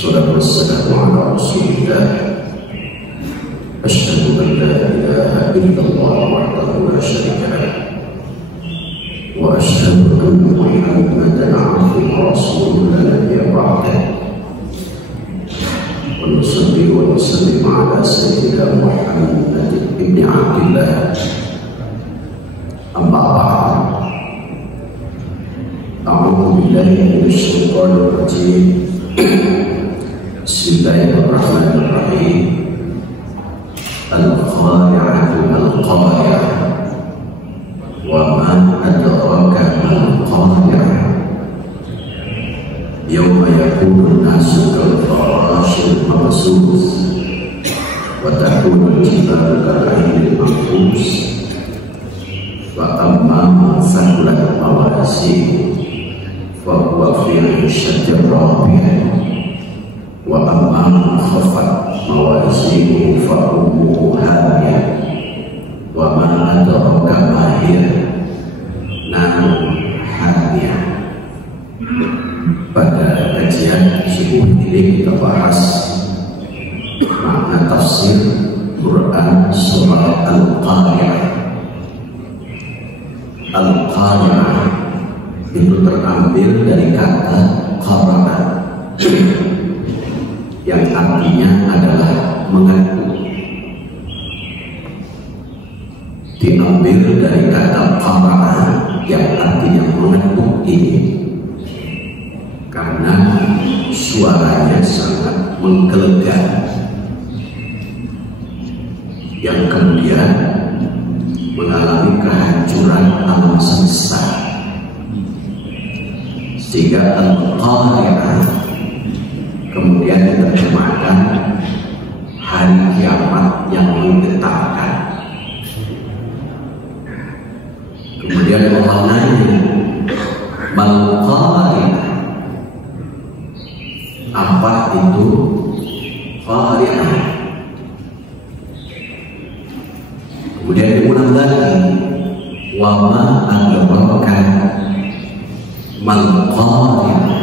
والصلاة والسلام على رسول الله أشهد أن لا إله إلا الله وحده لا شريك له وأشهد أن محمدا عبده ورسوله لا نبي بعده ونصلي ونسلم على سيدنا محمد بن عبد الله أما بعد أعوذ بالله من الشيطان الرجيم بسم الله الرحمن الرحيم القارعة ما القارعة وما أدراك ما القارعة يوم يكون الناس كالفراش المبثوث وتكون الجبال كالعهن المنفوش فأما من ثقلت موازينه فهو في عيشة راضية وأما من خفت موازينه فأمه هاوية وما أدراك ما هي نار حامية. Pada kajian subuh ini kita bahas makna tafsir Quran surah Al-Qari'ah. Al-Qari'ah itu terambil dari kata qara'a yang artinya adalah mengaku, diambil dari kata qara'a yang artinya mengaku ini karena suaranya sangat menggelegar yang kemudian mengalami kehancuran alam semesta, sehingga Al-Qari'ah kemudian diterjemahkan hari kiamat yang menggetarkan. Kemudian Allah nanya, Mal-Qari'ah, apa itu Qari'ah? Kemudian diulang lagi, wa ma adraka mal qari'ah.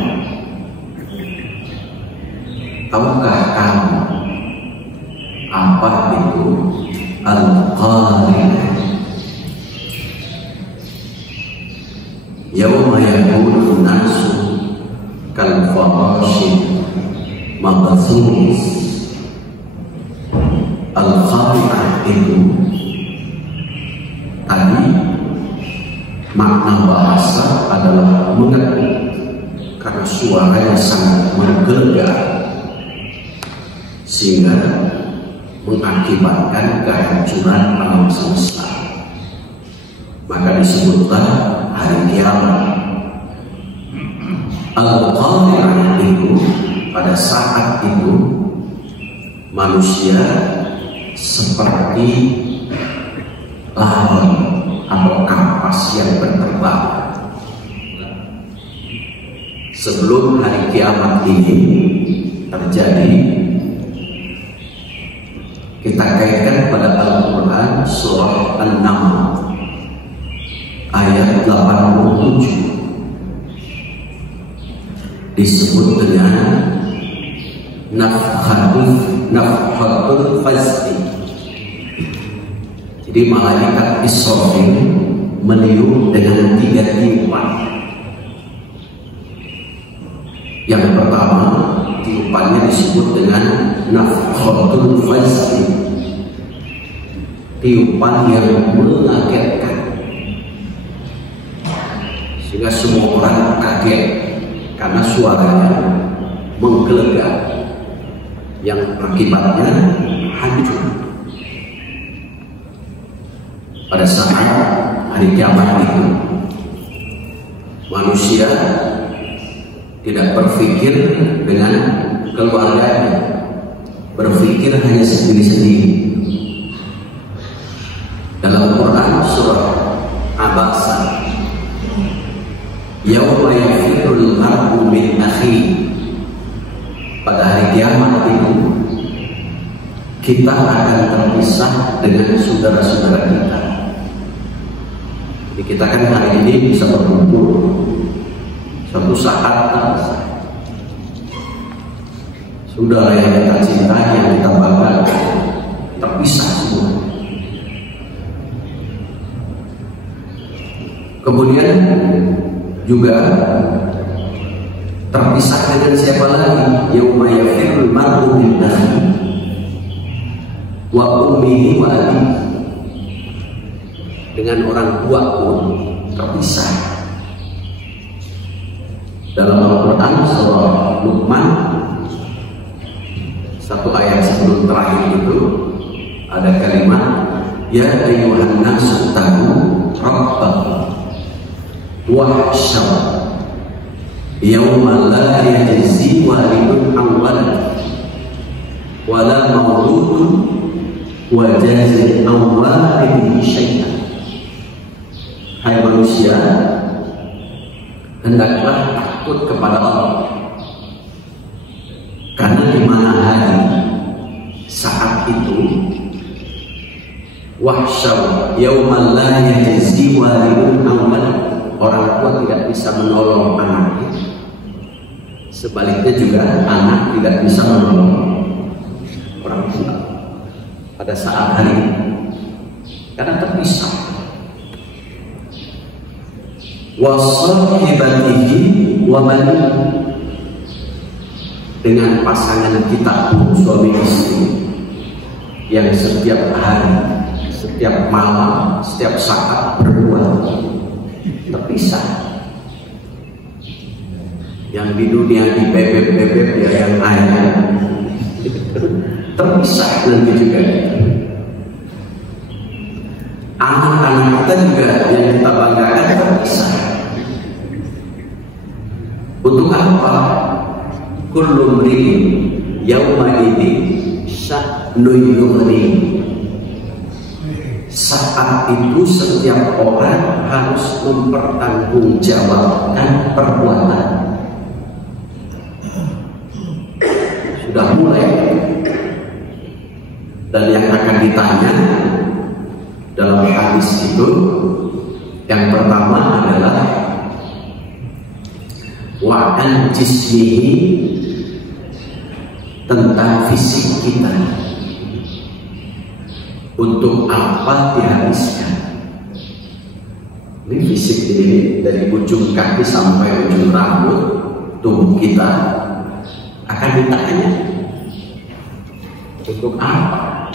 Tahukah kamu apa itu al-qari'ah? Yauma yakunu nasu kal farashi mabthus. Al-qari'ah itu tadi makna bahasa adalah mengaku karena suaranya sangat menggelegar sehingga mengakibatkan kehancuran alam semesta, maka disebutlah hari kiamat. Al-Qari'ah itu pada saat itu manusia seperti lawan atau kampas yang berterbang. Sebelum hari kiamat ini terjadi, kita kaitkan pada Al-Quran surah An-Naml ayat 87 disebut dengan nafhatul faz'i. Jadi malaikat Israfil meniup dengan 3 tiupan. Yang pertama, tiupannya disebut dengan nafhatul faz'i, tiupan yang mengagetkan sehingga semua orang kaget karena suaranya menggelegar yang akibatnya hancur. Pada saat hari kiamat itu, manusia tidak berpikir dengan keluarganya, berpikir hanya sendiri-sendiri. Dalam Quran surah Abasa, yauma yafirrul mar'u min akhihi, pada hari kiamat itu kita akan terpisah dengan saudara-saudara kita. Jadi kita kan hari ini bisa berkumpul suatu saat saudara yang kita cintai, yang kita banggakan, terpisah semua. Kemudian juga terpisah dengan siapa lagi? Yauma yafirrul mar'u min akhihi wa ummihi wa abihi. Dengan orang tua pun terpisah. Dalam Al-Quran surah Luqman, satu ayat sebelum terakhir itu ada kalimat ya ayyuhan nasu taqu rabbakum wahsyar yawma la yajzi walidun an waladihi wala mauludun wa jazi an walidihi syai'an. Hai manusia, hendaklah takut kepada Allah, karena di mana hari saat itu wahsyar yaumal la yajzi walidun an waladihi, orang tua tidak bisa menolong anaknya, sebaliknya juga anak tidak bisa menolong orang tua pada saat hari ini, karena terpisah. Wasahibatihi wa banihi, dengan pasangan kita suami istri yang setiap hari, setiap malam, setiap saat berdua, terpisah. Yang di dunia dibebek-bebek ya yang ayah, terpisah nanti juga. Anak-anak kita juga yang kita banggakan terpisah. Untuk apa? Kullu mri'in yauma idzin sya'nun yughnihi. Saat itu setiap orang harus mempertanggungjawabkan perbuatan. Sudah mulai. Dan yang akan ditanya dalam hadis itu, yang pertama adalah wa'an jismihi, tentang fisik kita. Untuk apa dihabiskan? Ini fisik ini dari ujung kaki sampai ujung rambut tubuh kita akan ditanya untuk apa?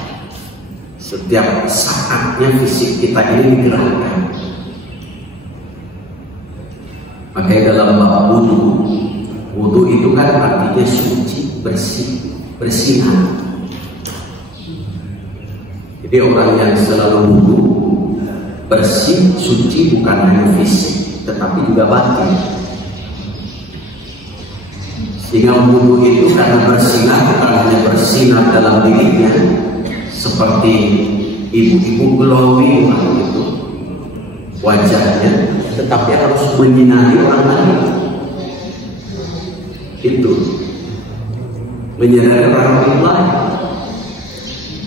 Setiap saatnya fisik kita ini digerakkan. Makanya dalam bab wudu itu kan artinya suci, bersih, bersinar. Jadi orang yang selalu wudu bersih, suci bukan hanya fisik, tetapi juga batin. Sehingga wudu itu karena bersinar, bukan hanya bersinar dalam dirinya, seperti ibu-ibu glowing itu wajahnya, tetapi harus menyinari orang lain. Itu menyinari orang lain.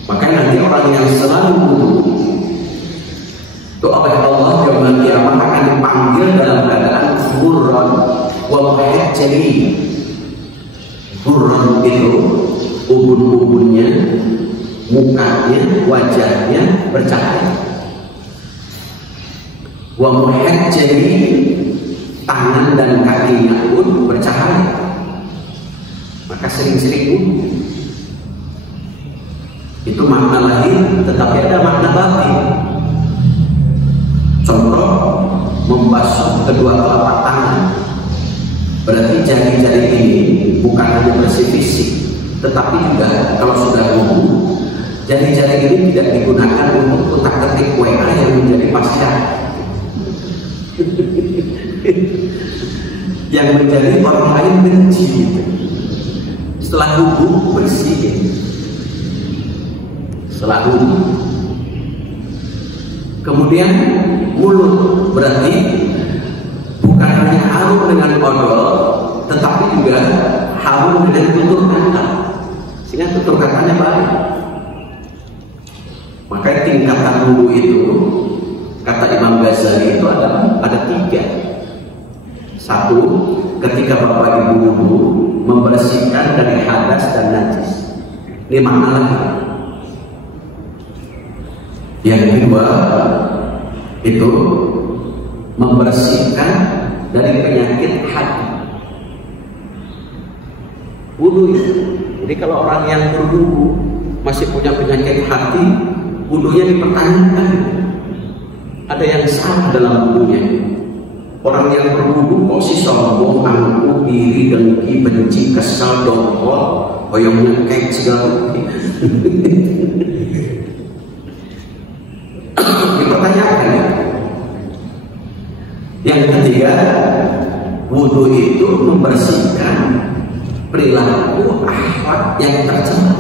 Maka nanti orang yang selalu wudu itu oleh Allah yaumul qiyamah akan dipanggil dalam keadaan hurran wa muhajjalin. Hurran itu ubun-ubunnya, mukanya, wajahnya bercahaya. Wa muhajjalin, tangan dan kakinya pun bercahaya. Maka sering-sering wudu. Itu makna lahir, tetapi ada makna batin. Contoh, membasuh kedua telapak tangan. Berarti jari-jari ini bukan hanya bersih fisik, tetapi juga kalau sudah wudu, jari-jari ini tidak digunakan untuk utak-atik WA yang menjadi masyarakat. Yang menjadi orang lain benci gitu. Setelah wudu bersih. Setelah wudu. Kemudian mulut berarti bukan hanya harum dengan odol, tetapi juga harum dengan tutur kata, sehingga tutur katanya baik. Maka tingkatan wudu itu, kata Imam Ghazali itu ada 3. Satu, ketika Bapak Ibu wudu, membersihkan dari hadas dan Ini makna lagi. Yang kedua itu membersihkan dari penyakit hati. Wudu itu. Jadi kalau orang yang berwudu masih punya penyakit hati, wudunya dipertanyakan. Ada yang salah dalam wudunya. Orang yang berwudu kok si sombong, angkuh, iri, dengki, benci, kesal, dongkol, yang ngekek segala. Dipertanyakan. Yang ketiga, wudu itu membersihkan perilaku akhlak yang tercela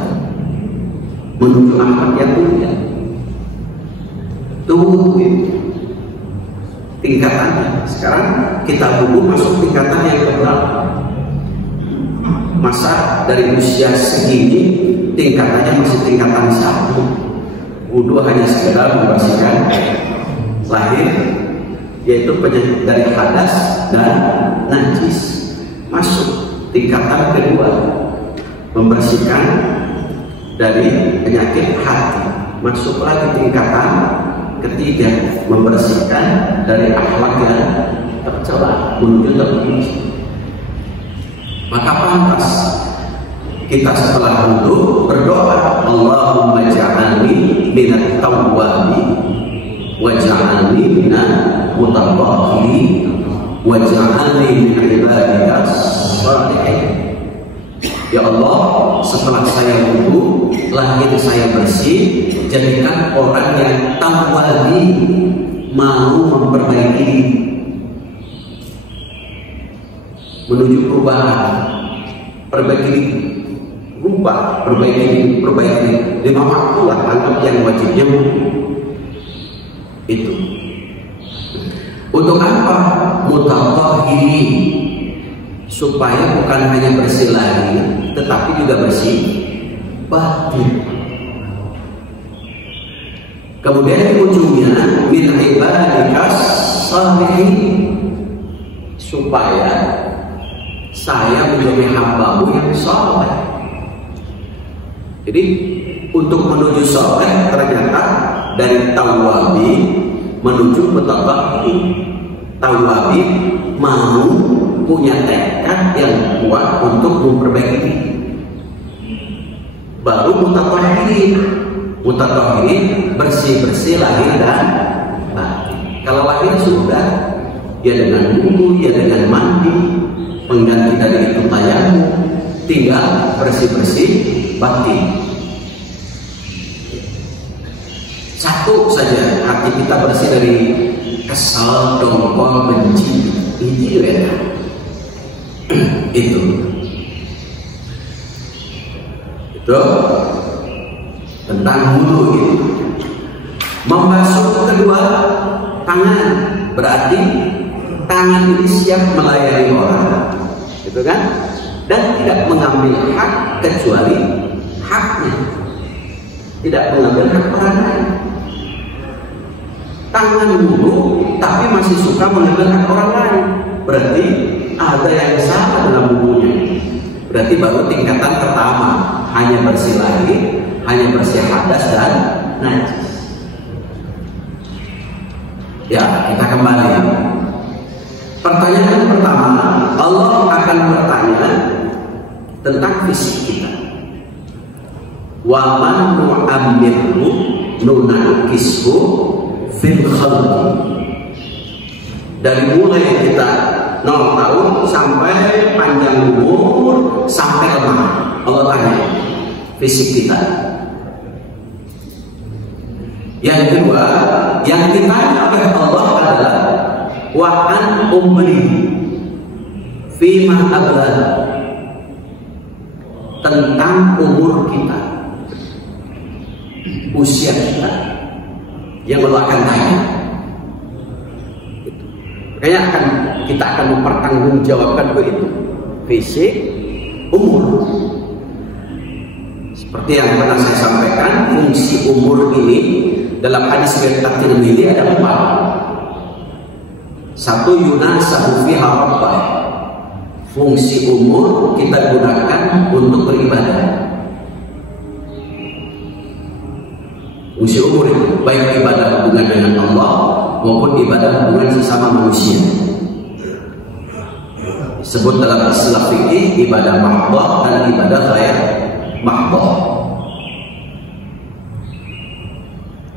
menuju akhlak yang mulia. Itu wudu itu tingkatannya. Sekarang kita wudu masuk tingkatan yang keberapa? Masa dari usia segini tingkatannya masih tingkatan 1. Wudu hanya sekedar membersihkan lahir, yaitu penyakit dari hadas dan najis. Masuk tingkatan kedua, membersihkan dari penyakit hati. Masuk lagi tingkatan ketiga, membersihkan dari akhlak yang tercela menuju terpuji. Maka pantas kita setelah wudu berdoa, Allahumma ja'alni minat tawwabi wa ja'alni minat mutatahhirin wa ja'alni min ibadika shalihin. Ya Allah, setelah saya wudu, lahir saya bersih, jadikan orang yang tawwabi, mau memperbaiki menuju perubahan, perbaiki rubah, perbaiki 5 waktu lah, anggap yang wajibnya itu. Untuk apa? Mutatahhirin, supaya bukan hanya bersih lagi, tetapi juga bersih batin. Kemudian ujungnya min ibadika shalihin, supaya saya menjadi hamba-Mu yang saleh. Jadi untuk menuju saleh ternyata dari tawwabi menuju mutatahhirin. Tawwabi mau punya tekad yang kuat untuk memperbaiki diri. Baru mutatahhirin. Mutatahhirin bersih-bersih lahir dan batin. Kalau lahir sudah, ya dengan wudu, ya dengan mandi, pengganti dari itu tayamum, tinggal bersih-bersih batin. Satu saja, hati kita bersih dari kesal, dongkol, benci, ini beda. Itu tentang wudu itu. Membasuh kedua tangan, berarti tangan ini siap melayani orang, gitu kan? Dan tidak mengambil hak kecuali haknya, tidak mengambil hak orang lain. Tangan wudu tapi masih suka mengambil hak orang lain, berarti ada yang salah dalam wudunya. Berarti baru tingkatan pertama, hanya bersih lagi, hanya bersih hadas dan najis. Ya, kita kembali. Pertanyaan pertama, Allah akan bertanya tentang fisik kita. Wa man nu'ammirhu nunakishu fil khalqi. Dari mulai kita 0 tahun sampai panjang umur sampai lemah, Allah tanya fisik kita. Yang kedua, yang ditanya oleh Allah adalah wa an umri fima ablad, tentang umur kita, usia kita, yang Allah akan tanya. Makanya kita akan mempertanggungjawabkan itu fisik, umur. Seperti yang pernah saya sampaikan, fungsi umur ini dalam hadis riwayat Tirmidzi ada 4. 1, yunasabu fiha rabbah. Fungsi umur kita gunakan untuk beribadah. fungsi umur itu, baik ibadah hubungan dengan Allah maupun ibadah hubungan sesama manusia. Disebut dalam istilah fikih ibadah mahdhah dan ibadah ghair mahdhah.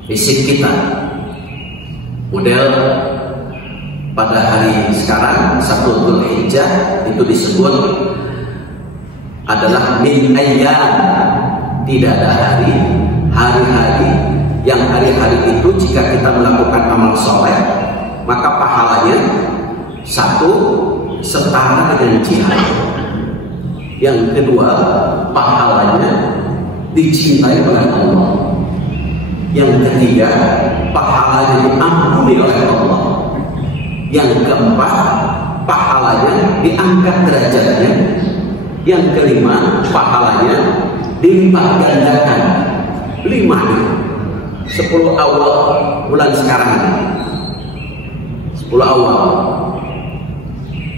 Fisik kita, model pada hari sekarang 1 Dzulhijjah itu disebut adalah min ayyam, tidak ada hari-hari yang hari-hari itu jika kita melakukan amal soleh maka pahalanya 1 setara dengan jihad, yang kedua pahalanya dicintai oleh Allah, yang ketiga pahalanya diampuni oleh Allah, yang keempat pahalanya diangkat derajatnya, yang kelima pahalanya dilipat gandakan. 10 awal bulan sekarang, 10 awal.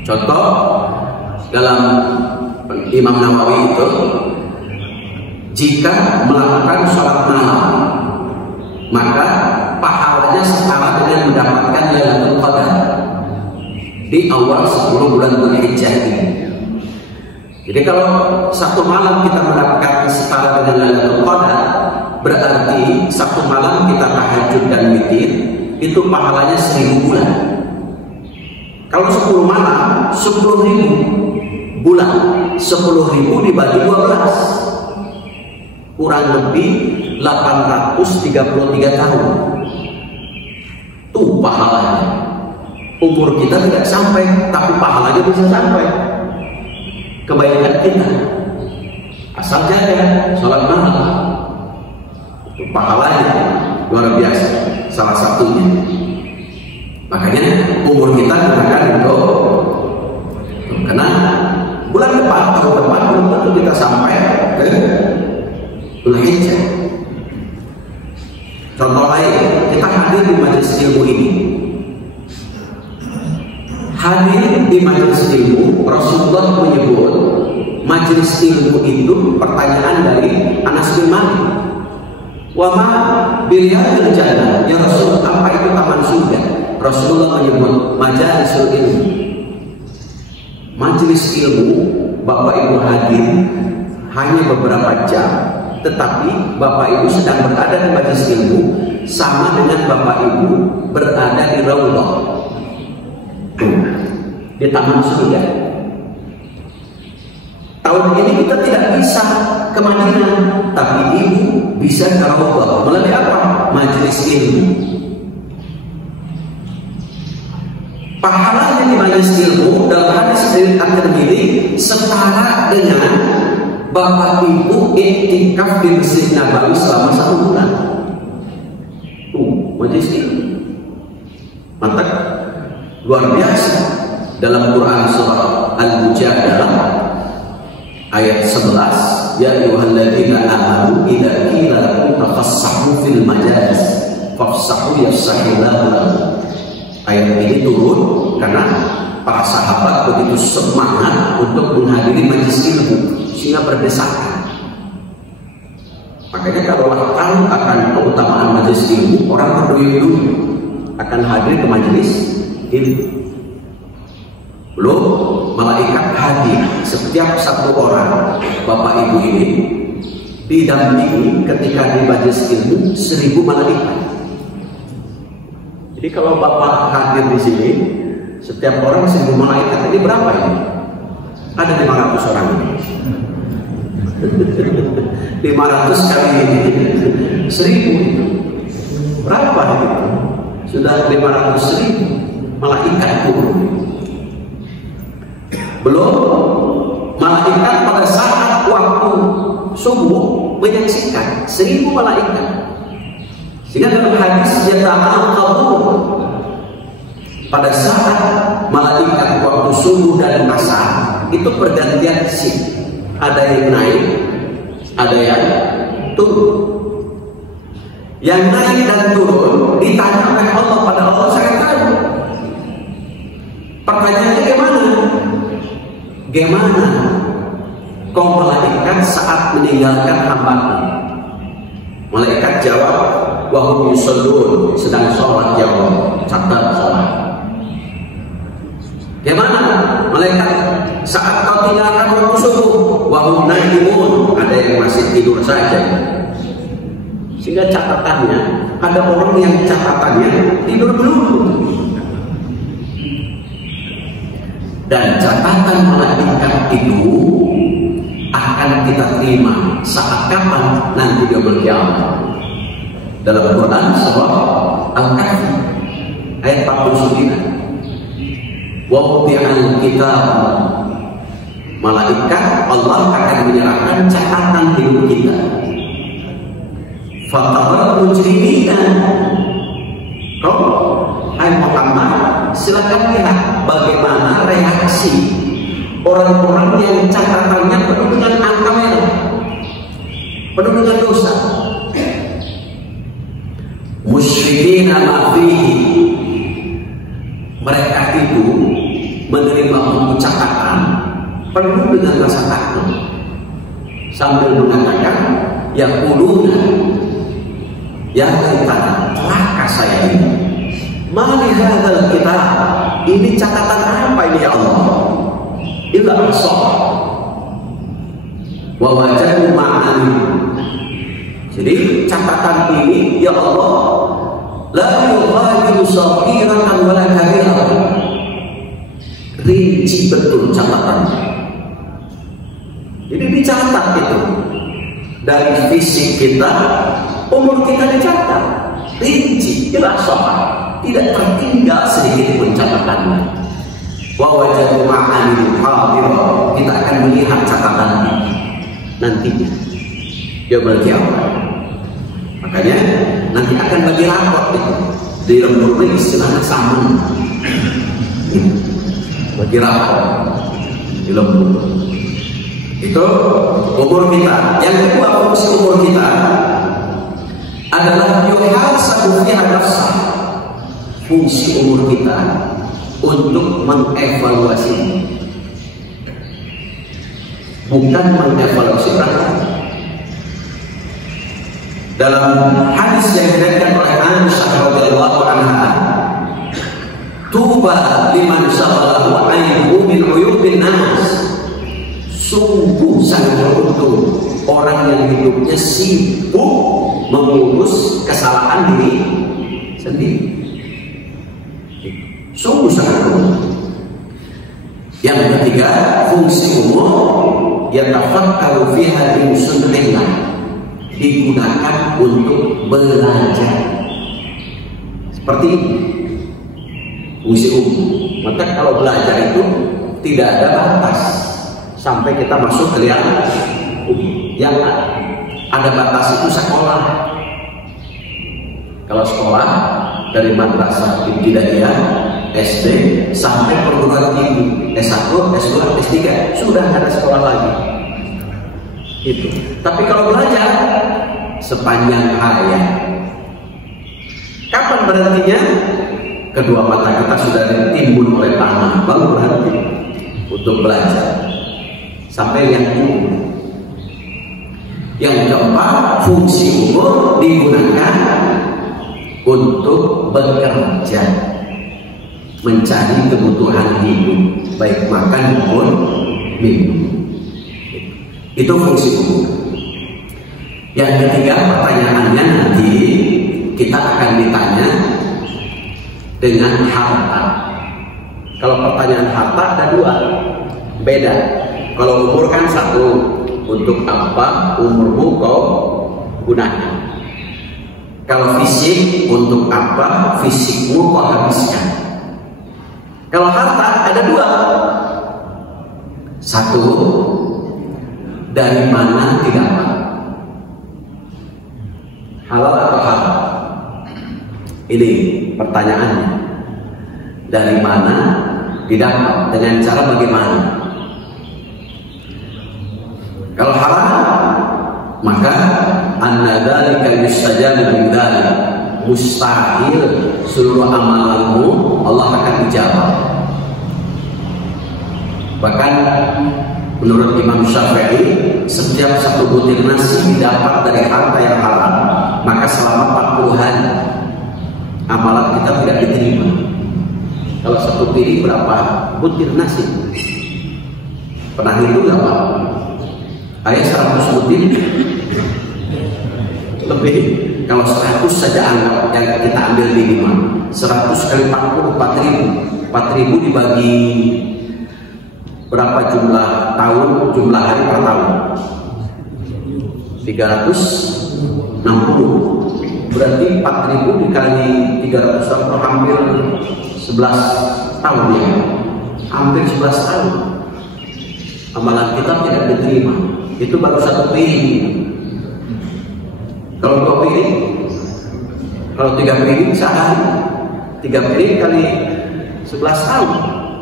Contoh dalam Imam Nawawi itu, jika melakukan sholat malam maka pahalanya setara dengan mendapatkan Lailatul Qadar di awal 10 bulan Dzulhijjah ini. Jadi kalau 1 malam kita mendapatkan setara dengan Lailatul Qadar, berarti 1 malam kita tahajud dan witir itu pahalanya 1000 bulan. Kalau 10 malam 10.000 bulan, 10.000 dibagi 12 kurang lebih 833 tahun. Tuh pahalanya. Umur kita tidak sampai, tapi pahalanya bisa sampai. Kebaikan kita asal jaga sholat malam, itu pahalanya luar biasa, salah satunya. Makanya umur kita gunakan untuk, karena bulan depan, tahun depan belum tentu kita sampai ke Dzulhijjah. Contoh lain, kita hadir di majelis ilmu ini. Hadir di majelis ilmu, Rasulullah menyebut majelis ilmu itu, pertanyaan dari Anas bin Malik, wa ma biriyadil jannah, ya Rasul, apa itu taman surga? Rasulullah menyebut majalisul ilmu, majelis ilmu. Bapak Ibu hadir hanya beberapa jam, tetapi Bapak Ibu sedang berada di majelis ilmu sama dengan Bapak Ibu berada di Raudhah, di taman surga. Tahun ini kita tidak bisa ke Madinah, tapi ibu bisa ke Raudhah melalui apa? Majelis ilmu. Pahalanya di majelis ilmu dalam hadis dari At-Tirmidzi setara dengan Bapak Ibu iktikaf di Masjid Nabawi selama 1 bulan. Majelis ilmu. Mantap, luar biasa. Dalam Quran surah Al-Mujadalah ayat 11, ya ayyuhalladzina amanu idza qila lakum tafassahu fil majalis fafsahu yafsahillahu lakum. Ayat ini turun karena para sahabat begitu semangat untuk menghadiri majelis ilmu sehingga berdesakan. Makanya kalau tahu akan keutamaan majelis ilmu, orang berduyun-duyun akan hadir ke majelis ilmu. Belum malaikat hadir setiap 1 orang Bapak Ibu ini didampingi ketika di majelis ilmu 1000 malaikat. Jadi kalau Bapak hadir di sini setiap orang 1000 malaikat, ini berapa ini? Ada 500 orang ini. 500 kali ini 1000 itu berapa itu? Sudah 500.000 malaikat turun. Belum malaikat pada saat waktu subuh menyaksikan 1000 malaikat. Sehingga dalam hadis jata'al qabur, pada saat malaikat waktu subuh dan asar itu pergantian shift, ada yang naik, ada yang turun. Yang naik dan turun ditanya oleh Allah pada Allah, saya tahu. Pertanyaannya gimana? Gimana kau malaikat saat meninggalkan hambaku? Malaikat jawab, wa hum yusallun, sedang sholat ya Allah, catat sholat. Bagaimana malaikat saat kau tinggalkan waktu subuh, wa hum naimun, ada yang masih tidur saja. Sehingga catatannya, ada orang yang catatannya tidur dulu. Dan catatan malaikat itu akan kita terima saat kapan? Nanti dia berkiamat. Dalam Quran surah Al-Kahfi ayat 49. Wa wudi'al kitab, malaikat Allah akan menyerahkan catatan hidup kita. Fataral mujrimina, kau hai Muhammad silakan lihat bagaimana reaksi orang-orang yang catatannya penuh dengan angka merah, penuh dengan dosa. Musyrikina ma fihi, mereka itu menerima buku catatan penuh dengan rasa takut sambil mengatakan yaquluna, ya kita celaka saya ini. Mali hadzal kitab, ini catatan apa ini ya Allah? Illa asal wa wajadu ma'ani. Jadi catatan ini ya Allah la yughadiru saghiratan wala kabiratan, rinci betul catatannya. Jadi dicatat itu dari fisik kita, umur kita dicatat rinci, jelas soal, tidak tertinggal sedikit pun catatannya. Wa wajadu ma'ani hadirah, kita akan melihat catatannya nantinya yaumul qiyamah. Makanya nanti akan bagi rapor itu di lembur istilahnya sama, bagi rapor di lembur. Itu umur kita. Yang kedua, fungsi umur kita adalah yuhasabu fiha nafsa. Fungsi umur kita untuk mengevaluasi, bukan mengevaluasi perasaan. Dalam hadis yang diriwayatkan oleh Aisyah radhiyallahu anha, tuba liman sabalahu ayuhu min uyubin nas, sungguh sangat beruntung orang yang hidupnya sibuk mengurus kesalahan diri sendiri. Sungguh sangat beruntung. Yang ketiga, fungsi umur yatafakkaru fiha bi sunnillah, digunakan untuk belajar. Seperti ini fungsi umur. Maka kalau belajar itu tidak ada batas sampai kita masuk ke yang ada batas itu sekolah. Kalau sekolah dari madrasah ibtidaiyah SD sampai perguruan tinggi S1, S2, S3 sudah ada sekolah lagi. Itu. Tapi kalau belajar sepanjang hayat. Kapan berhentinya? Kedua mata kita sudah ditimbun oleh tanah, baru berhenti untuk belajar. Sampai yang umur. Yang keempat, fungsi umur digunakan untuk bekerja, mencari kebutuhan hidup, baik makan maupun minum. Itu fungsi umur. Yang ketiga, pertanyaannya nanti kita akan ditanya dengan harta. Kalau pertanyaan harta ada dua, beda. Kalau umur kan satu, untuk apa umurmu kau gunakan. Kalau fisik, untuk apa fisikmu kau habiskan. Kalau harta ada dua, satu, dari mana didapat, halal atau haram? Ini pertanyaannya. Dari mana didapat, dengan cara bagaimana? Kalau haram, maka annadzalika yustajabu min dzalik, mustahil seluruh amalanmu Allah akan dijawab. Bahkan menurut Imam Syafi'i, setiap satu butir nasi didapat dari harta yang halal, maka selama 40 hari amalan kita tidak diterima. Kalau satu piring berapa butir nasi? Pernah hitung nggak Pak? Ayah 100 butir lebih. Kalau 100 saja anggap yang kita ambil minimal 100 kali 40 4.000 dibagi berapa jumlah tahun, jumlah hari per tahun? 360. Berarti 4.000 dikali 360 hampir 11 tahun ya. Hampir 11 tahun. Amalan kita tidak diterima. Itu baru satu piring. Kalau 2 piring, kalau 3 piring sehari, 3 piring kali 11 tahun,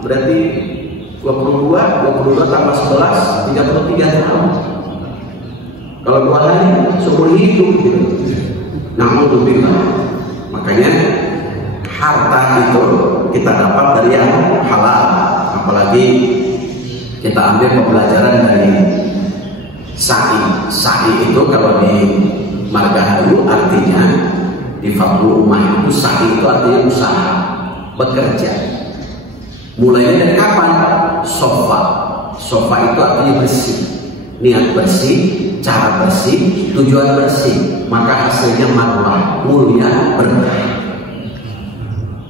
berarti 22 tambah 11, 33 tahun. Kalau 2 hari, seumur hidup gitu. Namun alhamdulillah, makanya harta itu kita dapat dari yang halal. Apalagi kita ambil pembelajaran dari sa'i. Sa'i itu kalau di marga dulu artinya di Fakul Ummah itu sa'i itu artinya usaha, bekerja. Mulainya dari kapan? Sofa. Sofa itu artinya bersih, niat bersih, cara bersih, tujuan bersih, maka hasilnya marwah, mulia, berkah.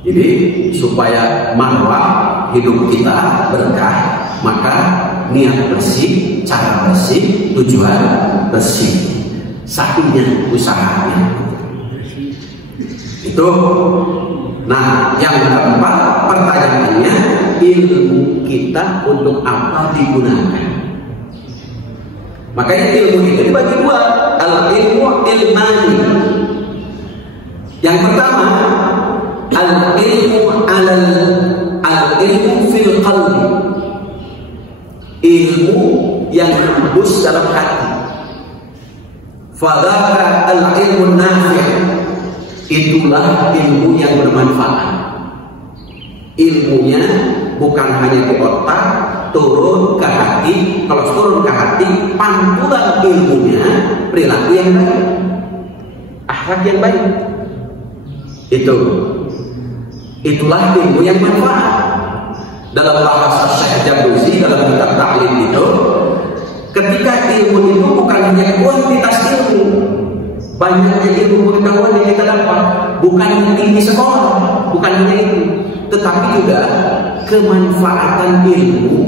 Jadi supaya marwah hidup kita berkah, maka niat bersih, cara bersih, tujuan bersih. Satunya usahanya itu. Nah, yang keempat pertanyaannya, ilmu kita untuk apa digunakan? Makanya ilmu itu dibagi dua, al-ilmu ilmani. Yang pertama, al-ilmu al-ilmu fil qalbi, ilmu yang menembus dalam hati. Fadzaka al-ilmu nafi', itulah ilmu yang bermanfaat. Ilmunya bukan hanya di otak, turun ke hati. Kalau turun ke hati, pantulan ilmunya perilaku yang baik, akhlak yang baik. Itulah ilmu yang bermanfaat. Dalam bahasa Syekh Jabuzi dalam kitab Ta'lim itu, ketika ilmu itu bukan hanya kuantitas ilmu, banyaknya ilmu pengetahuan yang kita dapat, bukan tinggi sekolah, bukan hanya itu, tetapi juga kemanfaatan ilmu,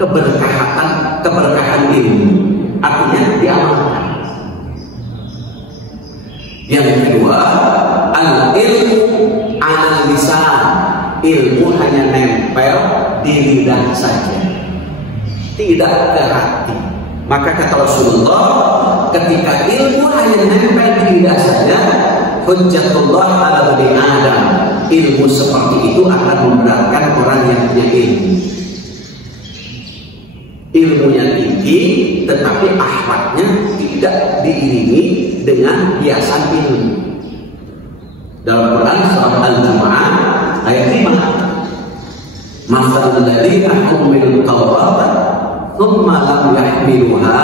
keberkahan ilmu, artinya diamalkan. Yang kedua, al-ilmu ala lisan, ilmu hanya nempel di lidah saja, tidak ke hati. Maka kata Rasulullah, ketika ilmu hanya nempel di lidah saja, hujjatullah ala bani Adam, ilmu seperti itu akan memberatkan orang yang punya ilmu. Ilmunya tinggi, tetapi akhlaknya tidak diiringi dengan hiasan ilmu. Dalam Quran surat Al-Jumu'ah ayat 5, masalul ladzina humilul tawrata thumma lam yahmiluha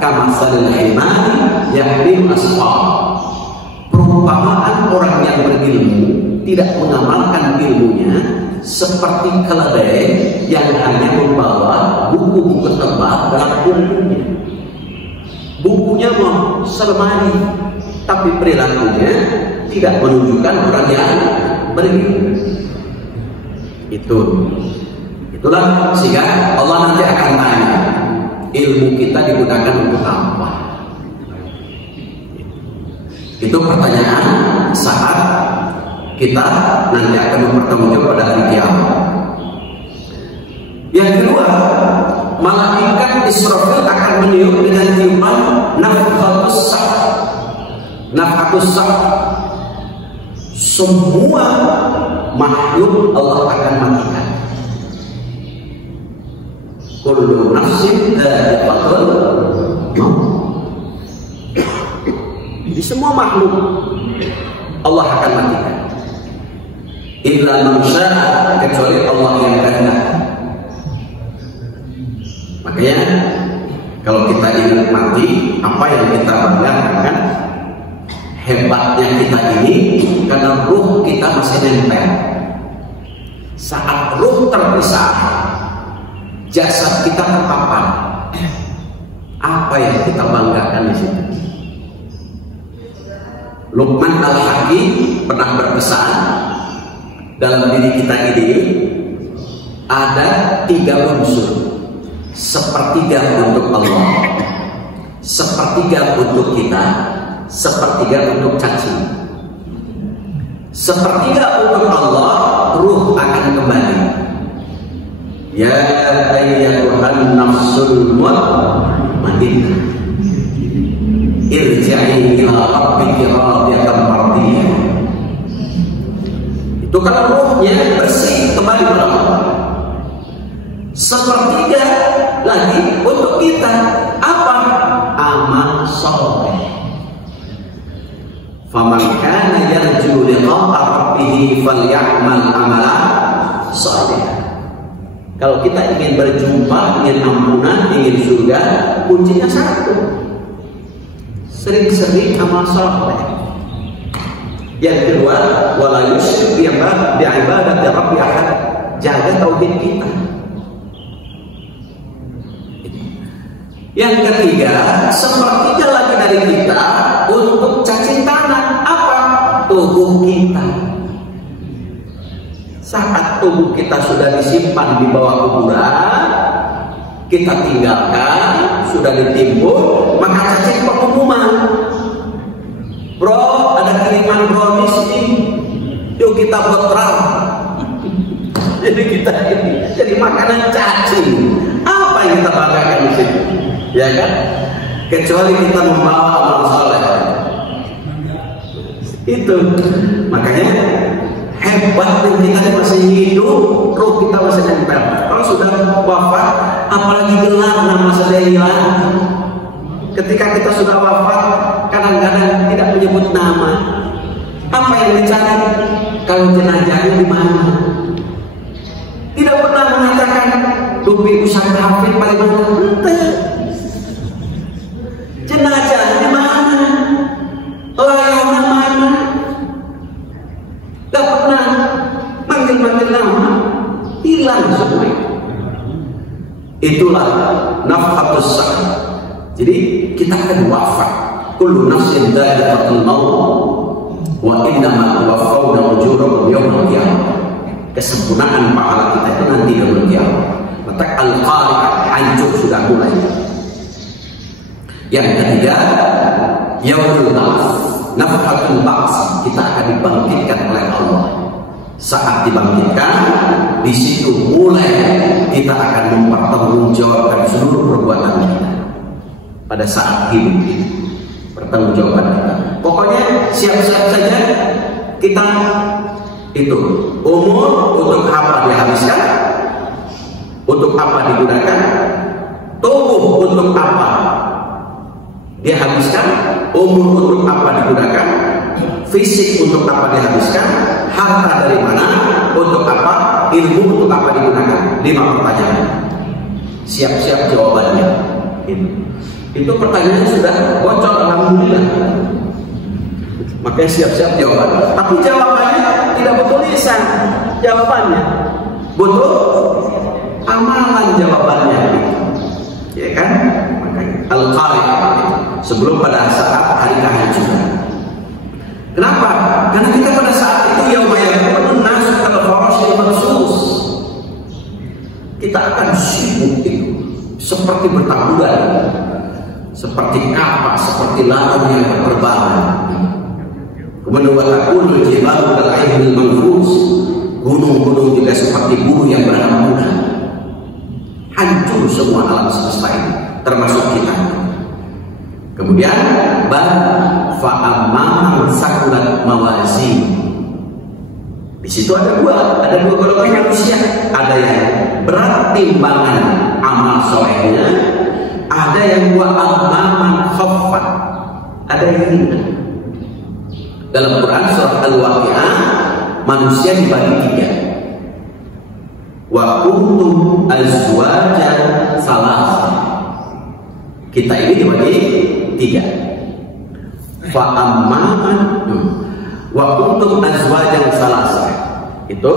kamatsalil himari yahmilu asfar. Perumpamaan orang yang berilmu tidak mengamalkan ilmunya seperti keledai yang hanya membawa buku-buku tebal dalam punggungnya. Bukunya mau sermani, tapi perilakunya tidak menunjukkan orang yang berilmu. Itulah sehingga Allah nanti akan tanya, ilmu kita digunakan untuk apa? Itu pertanyaan saat kita nanti akan mempertemukan pada hari kiamat. Yang kedua, malaikat Israfil akan meniup dengan tiupan nafhatus sah. Nafhatus sah, semua makhluk Allah akan matikan. Kullu nafsin dha'iqatul maut. Di semua makhluk Allah akan matikan. Illa man syaa, kecuali Allah yang kehendak. Makanya kalau kita ingin mati, apa yang kita banggakan kan? Hebatnya kita ini karena ruh kita masih nempel. Saat ruh terpisah, jasad kita terpapar. Apa yang kita banggakan di situ? Luqman Al-Hakim pernah berpesan, dalam diri kita ini ada 3 unsur. Sepertiga untuk Allah, sepertiga untuk kita, sepertiga untuk cacing. Sepertiga untuk Allah, ruh akan kembali. Ya ayyatuhan nafsul mutmainnah, irji'i ila rabbiki radiyatan mardiyah. Itu kalau ruhnya bersih kembali kepada Allah. Sepertiga lagi untuk kita apa? Amal saleh. Faman kana yarju liqa'a rabbih falyamal amalan shalihan. Kalau kita ingin berjumpa, ingin ampunan, ingin surga, kuncinya satu. Sering-sering amal saleh. Yang kedua, wala yusyrik bi ibadati rabbi ahad. Jaga tauhid kita. Yang ketiga, sepertiga lagi dari kita untuk cacing tangan. Apa? Tubuh kita. Saat tubuh kita sudah disimpan di bawah kuburan, kita tinggalkan, sudah ditimbun, maka cacing pengumuman. Bro, ada kiriman brownies nih, yuk kita buat terang. Jadi kita ini jadi makanan cacing. Apa yang kita banggakan di sini? Ya kan? Kecuali kita membawa amal soleh. Itu makanya hebat kita masih hidup, roh kita masih nempel. Kalau sudah wafat, apalagi gelar nama sudah hilang. Ketika kita sudah wafat, kadang-kadang tidak menyebut nama. Apa yang dicari? Kalau jenazahnya di mana? Tidak pernah mengatakan Dubi Ustaz Hafid paling mana. Jenazah di mana? Layangan mana? Tidak pernah manggil-manggil nama. Hilang semua. Itulah nafhatus sah. Jadi kita akan wafat. Kullu nafsin dha'iqatul maut wa innama tuwaffawna ujurakum yawmal qiyamah. Kesempurnaan pahala kita itu nanti yaumul qiyamah. Maka al-qari'ah, hancur sudah mulai. Yang ketiga, yaumul ba'ts, nafhatul ba'ts, kita akan dibangkitkan oleh Allah. Saat dibangkitkan, di situ mulai kita akan mempertanggungjawabkan seluruh perbuatan kita. Pada saat hidup ini, pertanggungjawaban kita. Pokoknya siap-siap saja kita itu. Umur untuk apa dihabiskan? Untuk apa digunakan? Tubuh untuk apa dihabiskan? Umur untuk apa digunakan? Fisik untuk apa dihabiskan? Harta dari mana? Untuk apa? Ilmu untuk apa digunakan? 5 pertanyaan. Siap-siap jawabannya. Itu pertanyaannya sudah bocor, alhamdulillah. Makanya siap-siap jawabannya. Tapi jawabannya tidak butuh lisan. Jawabannya butuh amalan jawabannya. Ya kan? Makanya al-qari'ah sebelum pada saat hari kehancuran. Kenapa? Karena kita pada saat itu yauma yakunu nasu kal-farasyil mabsus. Kita akan sibuk itu seperti bertaburan, seperti kapas, seperti laut yang berterbangan. Kemudian watakunul jibalu kal-'ainil manfus. Gunung-gunung juga seperti bulu yang berhamburan. Hancur semua alam semesta ini, termasuk kita. Kemudian fa'amman sakulat mawazin. Di situ ada dua golongan manusia. Ada yang berat timbangan amal solehnya, ada yang wa'amman khaffat, ada yang ringan. Dalam Quran surat Al-Waqi'ah, manusia dibagi 3. Wa kuntum azwajan salasa. Kita ini dibagi 3. fa amman wa kuntum azwajan salasa. Itu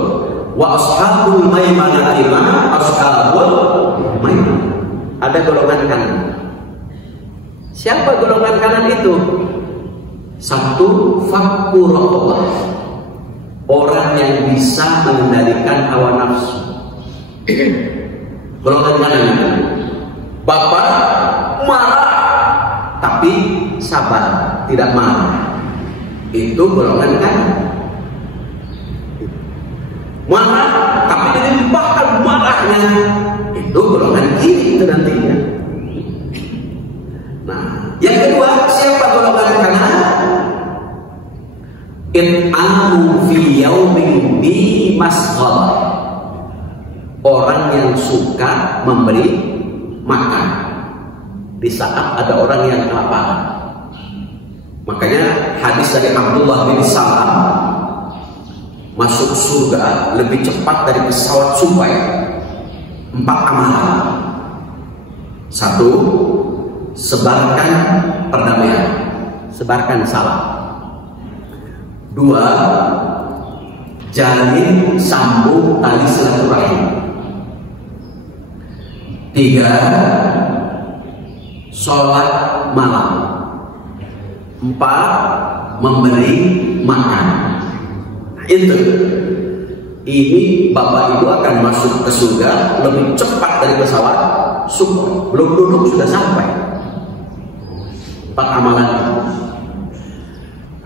wa ashabul maimanati ma ashabul maimanah. Ada golongan kanan. Siapa golongan kanan itu? Satu, fakku raqabah, orang yang bisa mengendalikan hawa nafsu. Golongan kanan itu bapak marah tapi sabar, tidak marah. Itu golongan kanan. Marah tapi dilimpahkan marahnya. Itu golongan kiri itu nantinya. Nah, yang kedua, siapa golongan kanan? In'amu fi yaumin bi masghab, orang yang suka memberi makan di saat ada orang yang kelaparan. Makanya hadis dari Abdullah bin Salam, masuk surga lebih cepat dari pesawat Sukhoi. 4 amalan. 1, sebarkan perdamaian, sebarkan salam. 2, jalin sambung tali silaturahim. 3, sholat malam. 4, memberi makan. Ini bapak ibu akan masuk ke surga lebih cepat dari pesawat Sukhoi. Belum duduk sudah sampai. 4 amalan itu.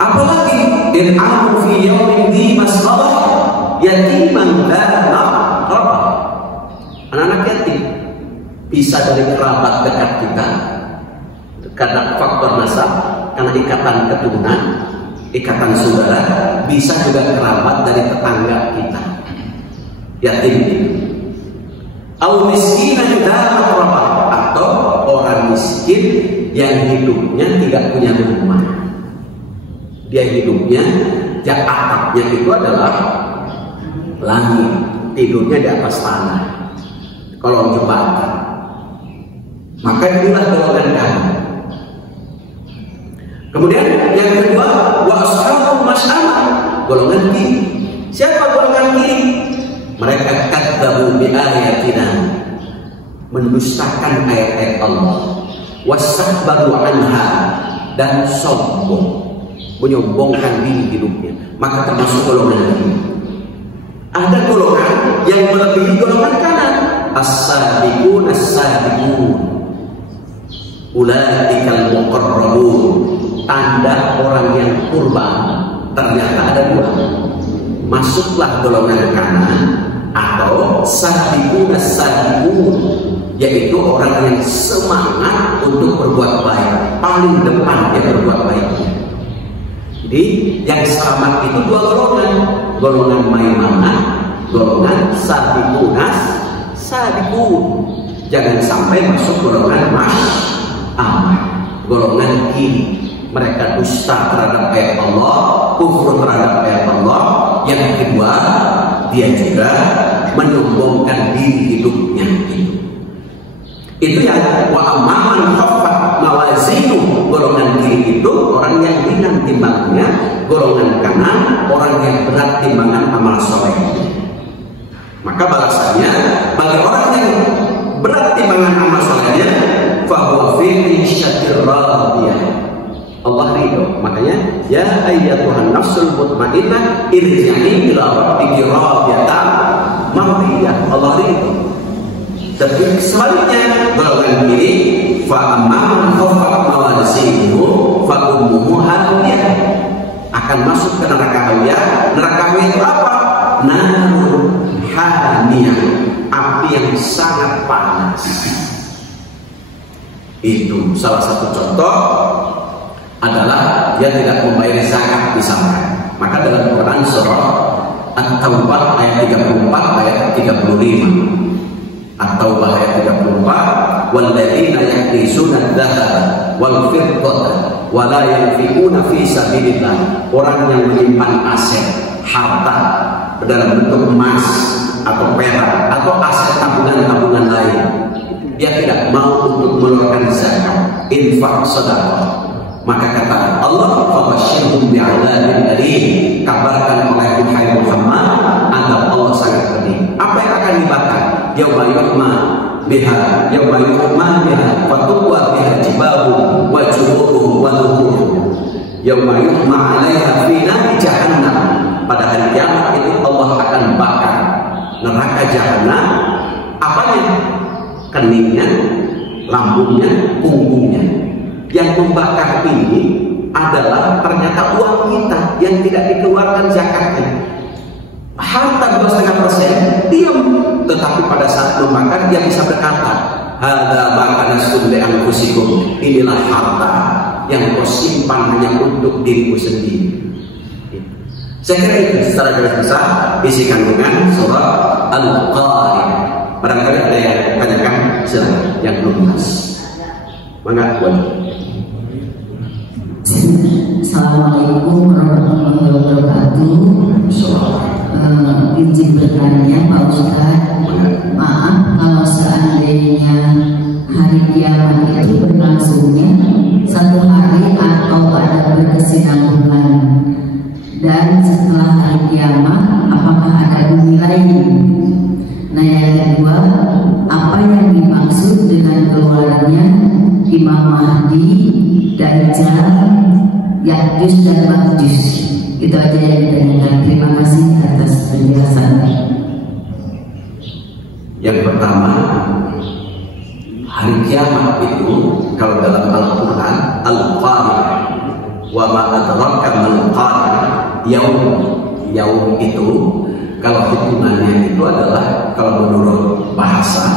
Apalagi in'amu fi yaumin dhi masghab yatiman dha maqrabah, anak-anak yatim bisa dari kerabat dekat kita karena faktor nasab, karena ikatan keturunan, ikatan saudara, bisa juga kerabat dari tetangga kita yatim. Au miskinan dha maqrabah, atau orang miskin yang hidupnya tidak punya rumah. Dia hidupnya, yang atapnya itu adalah langit, tidurnya di atas tanah, kolong jembatan. Maka inilah golongan kanan. Kemudian yang kedua, wa ashabul masy'amah, golongan kiri. Siapa golongan kiri? Mereka kadzabu bi ayatina, mendustakan ayat-ayat Allah, wastakbaru anha, dan sombong, menyombongkan diri hidupnya. Maka termasuk golongan ini. Ada golongan yang melebihi golongan kanan. As-sabiqun as-sabiqun, ulaikal muqarrabun. Tanda orang yang kurban ternyata ada 2. Masuklah golongan kanan atau sabiqun as-sabiqun, yaitu orang yang semangat untuk berbuat baik, paling depan dia berbuat baik. Jadi yang selamat itu 2 golongan, golongan maimanah, golongan sabiqunas sabiqun. Jangan sampai masuk golongan masy'amah, golongan kiri. Mereka dusta terhadap ayat Allah, kufur terhadap ayat Allah. Yang kedua, dia juga menyombongkan diri hidupnya itu ya. Wa amman khaffat mawazinu, golongan kiri itu orang yang ringan timbangannya, golongan kanan orang yang berat timbangan amal soleh. Maka balasannya bagi orang yang berat timbangan amal solehnya, fa huwa fi 'ishatir radiyah, Allah ridho. Makanya ya ayyatuhan nafsul mutmainnah irji'i ila rabbiki radiyatan mardiyah, Allah ridho. Tapi sebaliknya golongan kiri, fa amman khaffat mawazinu fa ummuhu hawiyah, akan masuk ke neraka hawiyah. Neraka hawiyah itu apa? Narun hamiyah, api yang sangat panas. Itu salah satu contoh adalah dia tidak membayar zakat misalnya. Maka dalam Quran surah At-Taubah ayat 34 ayat 35, At-Taubah ayat 34, walladzina yaknizuna adh-dhahaba wal fiddata wa la yunfiquna fi sabilillah, orang yang menyimpan aset harta dalam bentuk emas atau perak atau aset tabungan-tabungan lain, dia tidak mau untuk mengeluarkan zakat, infak, sedekah. Maka kata Allah, "Fabashshirhum bi'adzabin alim." Kabarkan oleh Muhammad agar Allah sangat pedih. Apa yang akan dibakar? Yauma yuhma biha, yauma yuhma biha, fatuwa biha jibahu wa juhuruhu wa dhuhuruhu. Yauma yuhma 'alaiha fi nari jahannam. Pada hari kiamat itu Allah akan bakar neraka jahanam. Apanya? Keningnya, lambungnya, punggungnya. Yang membakar ini adalah ternyata uang kita yang tidak dikeluarkan zakatnya. Harta 2,5% diam, tetapi pada saat membakar dia bisa berkata, "Hadza ma kanastum li anfusikum." Inilah harta yang kau simpan hanya untuk dirimu sendiri. Saya kira itu secara garis besar isi kandungan surah Al-Qari'ah. Barangkali ada yang tanyakan, silakan yang belum jelas. Mangga buat. Assalamualaikum warahmatullahi wabarakatuh. Izin bertanya Pak Ustadz, maaf kalau seandainya hari kiamat itu berlangsungnya 1 hari atau ada berkesinambungan, dan setelah hari kiamat apakah ada nilainya? Nah, yang kedua, apa yang dimaksud dengan keluarnya Imam Mahdi, Dajjal, Ya'juj dan Ma'juj? Itu aja yang ditanyakan. Terima kasih atas penjelasannya. Yang pertama, hari kiamat itu kalau dalam Al-Quran, Al-Qari'ah, wa ma adraka mal qari'ah, yaum itu kalau hitungannya itu adalah, kalau menurut bahasa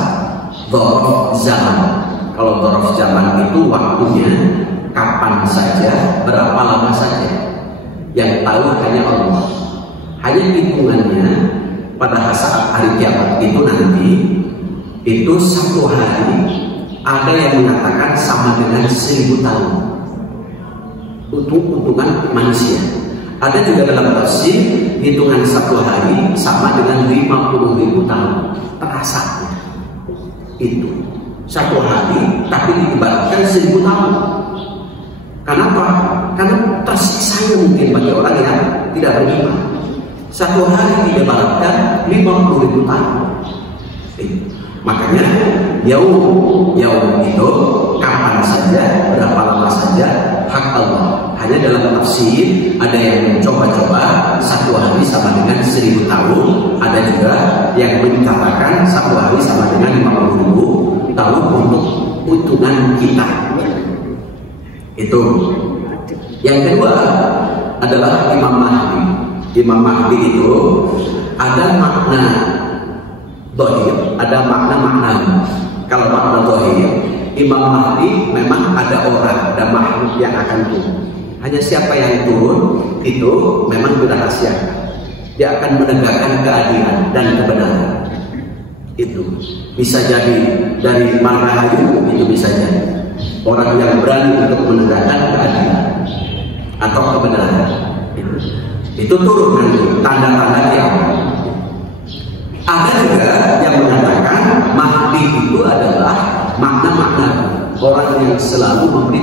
dzaraf zaman. Kalau dzaraf zaman itu waktunya kapan saja, berapa lama saja, yang tahu hanya Allah. Hanya hitungannya pada saat hari kiamat itu nanti, itu 1 hari ada yang mengatakan sama dengan 1000 tahun untuk hitungan manusia. Ada juga dalam tafsir hitungan 1 hari sama dengan 50.000 tahun. Terasa itu 1 hari tapi diibaratkan 1000 tahun. Kenapa? Karena tersiksa mungkin bagi orang yang tidak beriman. 1 hari diibaratkan 50.000 tahun. Makanya yaum itu kapan saja, berapa lama saja, hak Allah. Hanya dalam tafsir ada yang mencoba-coba 1 hari sama dengan 1000 tahun, ada juga yang menyatakan 1 hari sama dengan 50.000 tahun untuk hitungan kita. Itu. Yang kedua adalah Imam Mahdi. Imam Mahdi itu ada makna dhahir, ada makna-makna. Kalau makna dhahir, Imam Mahdi memang ada orang, ada makhluk yang akan turun. Hanya siapa yang turun itu memang dirahasiakan. Dia akan menegakkan keadilan dan kebenaran. Itu bisa jadi dari Margahayu, itu bisa jadi orang yang berani untuk menegakkan keadilan atau kebenaran. Itu turun nanti tanda-tanda kiamat. Ada juga yang mengatakan Mahdi itu adalah makna-makna orang yang selalu memberi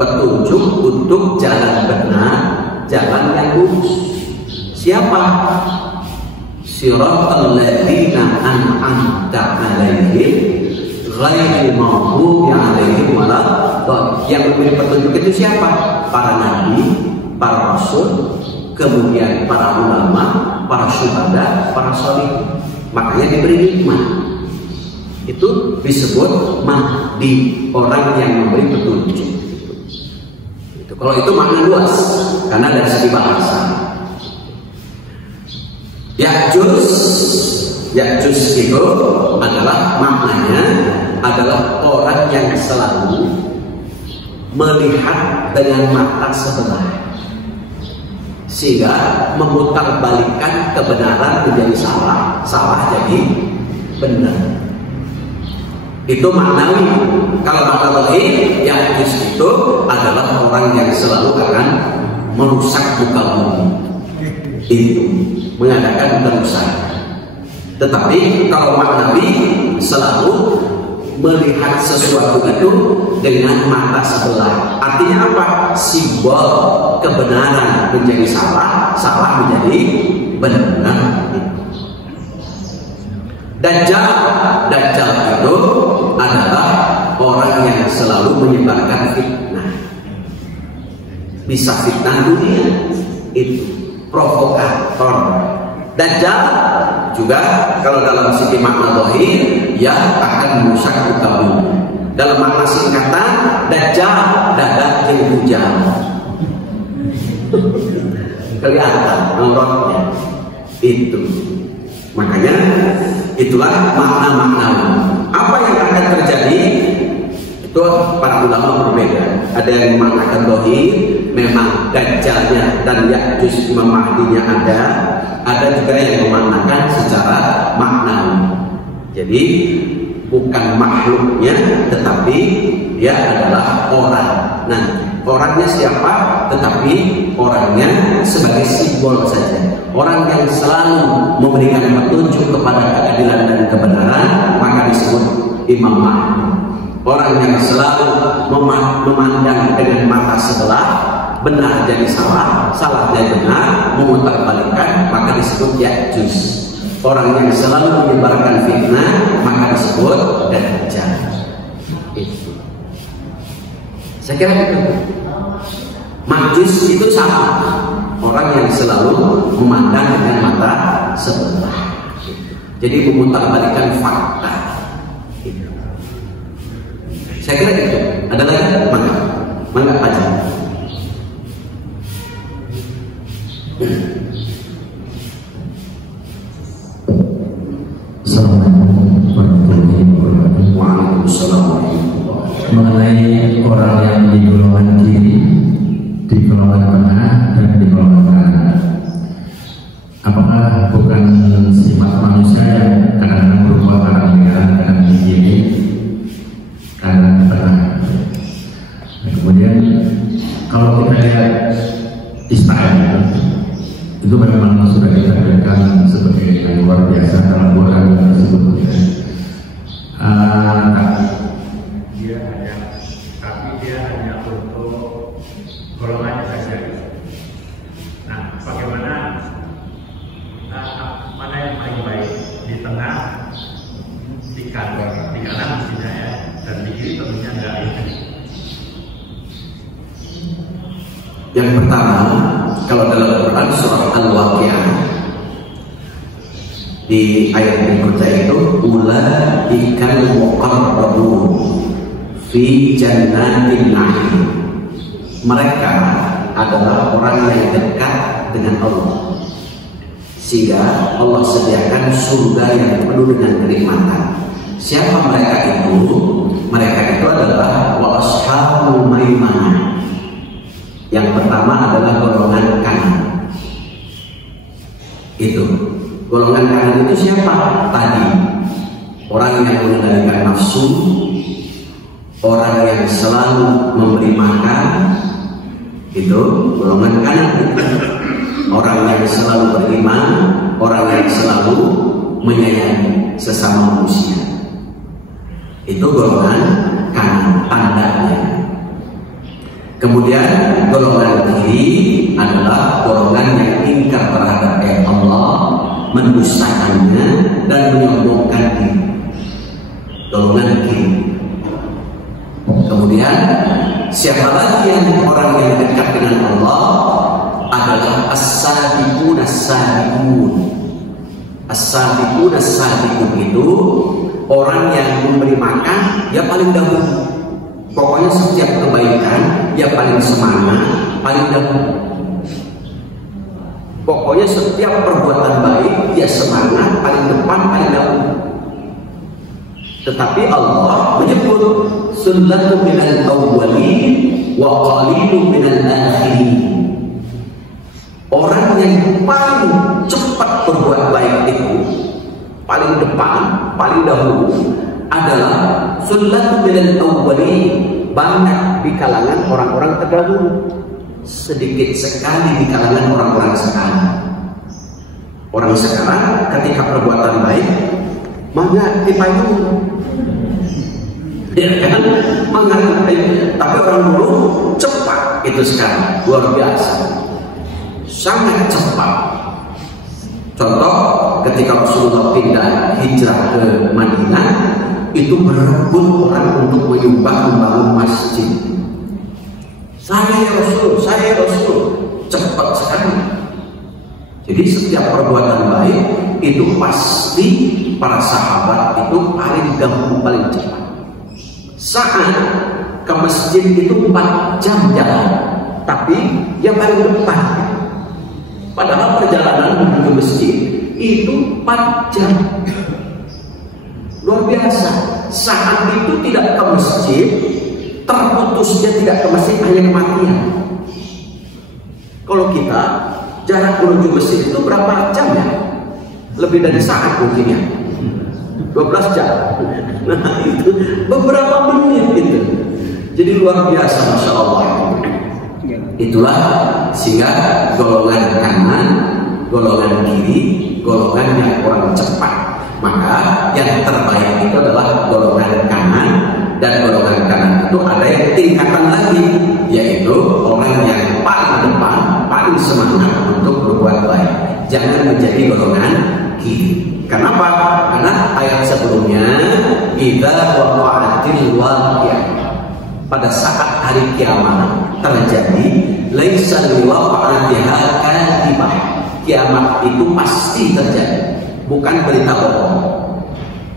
petunjuk untuk jalan benar, jalan yang lurus. Siapa? Siratal ladzina an'amta 'alaihim ghairil maghdubi 'alaihim waladdallin. Yang memberi petunjuk itu siapa? Para nabi, para rasul, kemudian para ulama, para syuhada, para sholih. Makanya diberi hikmah. Itu disebut Mahdi, orang yang memberi petunjuk. Itu kalau itu makna luas karena dari segi bahasa. Ya'juj itu adalah maknanya adalah orang yang selalu melihat dengan mata sebelah, sehingga memutarbalikkan kebenaran menjadi salah, salah jadi benar. Itu maknawi. Kalau makna lain, Ya'juj itu adalah orang yang selalu akan merusak muka bumi. Itu mengadakan kerusakan. Tetapi kalau maknawi selalu melihat sesuatu itu dengan mata sebelah. Artinya apa? Simbol kebenaran menjadi salah, salah menjadi benar. Dajjal itu adalah orang yang selalu menyebarkan fitnah. Bisa fitnah dunia, itu provokator. Dajjal juga kalau dalam segi makna zahir ya akan merusak muka bumi. Dalam makna singkatan Dajjal dadak hujan. Kelihatan auratnya itu. Makanya itulah makna-makna. Apa yang akan terjadi itu para ulama berbeda. Ada yang mengatakan zahir memang Dajjalnya dan Ya'juj Mahdinya ada. Ada juga yang memaknakan secara maknawi. Jadi bukan makhluknya, tetapi dia adalah orang. Nah, orangnya siapa? Tetapi orangnya sebagai simbol saja. Orang yang selalu memberikan petunjuk kepada keadilan dan kebenaran, maka disebut Imam Mahdi. Orang yang selalu memandang dengan mata sebelah, benar jadi salah, salah jadi benar, memutarbalikkan, maka disebut Ya'juj. Orang yang selalu menyebarkan fitnah, maka disebut Dajjal. Itu. Saya kira itu. Ma'juj itu sama, orang yang selalu memandang dengan mata sebelah. Jadi memutarbalikkan fakta. Itu. Saya kira itu. Ada lagi? Mangga aja. Assalamualaikum warahmatullahi wabarakatuh. Waalaikumsalam. Mengenai orang yang di golongan kiri, di golongan tengah, dan di golongan kanan, apakah bukan sifat manusia yang kadang-kadang berubah kanan di kiri, kanan di tengah? Nah, kemudian kalau kita lihat Israel itu memang sudah ditakdirkan sebagai yang luar biasa dalam Quran tersebut. Tapi dia hanya untuk golongannya saja. Nah, bagaimana mana yang paling baik di tengah, di kanan mestinya ya, dan di kiri tentunya enggak ini. Yang pertama, kalau dalam Quran surah Al-Waqi'ah di ayat berikutnya itu ulaikal muqarrabun fi jannatin na'im. Mereka adalah orang yang dekat dengan Allah, sehingga Allah sediakan surga yang penuh dengan kenikmatan. Siapa mereka itu? Mereka itu adalah wa ashabul maimanah. Yang pertama adalah golongan kanan. Itu golongan kanan itu siapa? Tadi orang yang mengendalikan nafsu, orang yang selalu memberi makan, itu golongan kanan. Orang yang selalu beriman, orang yang selalu menyayangi sesama manusia, itu golongan kanan tandanya. Kemudian golongan kiri adalah golongan yang ingkar terhadap ayat Allah, mendustakannya dan menyombongkan diri. Golongan kiri. Kemudian siapa lagi yang orang yang dekat dengan Allah adalah as-sabiqun as-sabiqun. As-sabiqun as-sabiqun itu orang yang memberi makan dia paling dahulu. Pokoknya setiap kebaikan dia paling semangat, paling dahulu. Pokoknya setiap perbuatan baik dia semangat, paling depan, paling dahulu. Tetapi Allah menyebut sunnatun minal awwalin wa qalilun minal akhirin. Orang yang paling cepat berbuat baik itu, paling depan, paling dahulu adalah sunnatun minal awwalin, banyak di kalangan orang-orang terdahulu, sedikit sekali di kalangan orang-orang sekarang. Orang sekarang ketika perbuatan baik banyak dipayung, ya kan? Mengaku Tapi orang dulu cepat itu sekarang, luar biasa, sangat cepat. Contoh, ketika Rasulullah pindah hijrah ke Madinah, itu berebut orang untuk menyumbang membangun masjid. Saya Rasul, cepat sekali. Jadi setiap perbuatan baik itu pasti para sahabat itu paling gampang, paling cepat. Saat ke masjid itu 4 jam jalan, tapi yang paling depan. Padahal perjalanan menuju ke masjid itu 4 jam. Luar biasa. Saat itu tidak ke masjid, terputusnya tidak ke masjid hanya kematian. Kalau kita jarak menuju masjid itu berapa jam ya? Lebih dari saat mungkin ya. 12 jam. Nah itu beberapa menit itu. Jadi luar biasa, Masya Allah. Itulah sehingga golongan kanan, golongan kiri, golongan yang kurang cepat. Maka yang terbaik itu adalah golongan kanan, dan golongan kanan itu ada yang tingkatan lagi, yaitu orang yang paling depan, paling semangat untuk berbuat baik. Jangan menjadi golongan kiri. Kenapa? Karena ayat sebelumnya, idza waqa'atil waqi'ah, pada saat hari kiamat terjadi, laisa liwaqa'atiha kadhibah, kiamat itu pasti terjadi, bukan berita bohong.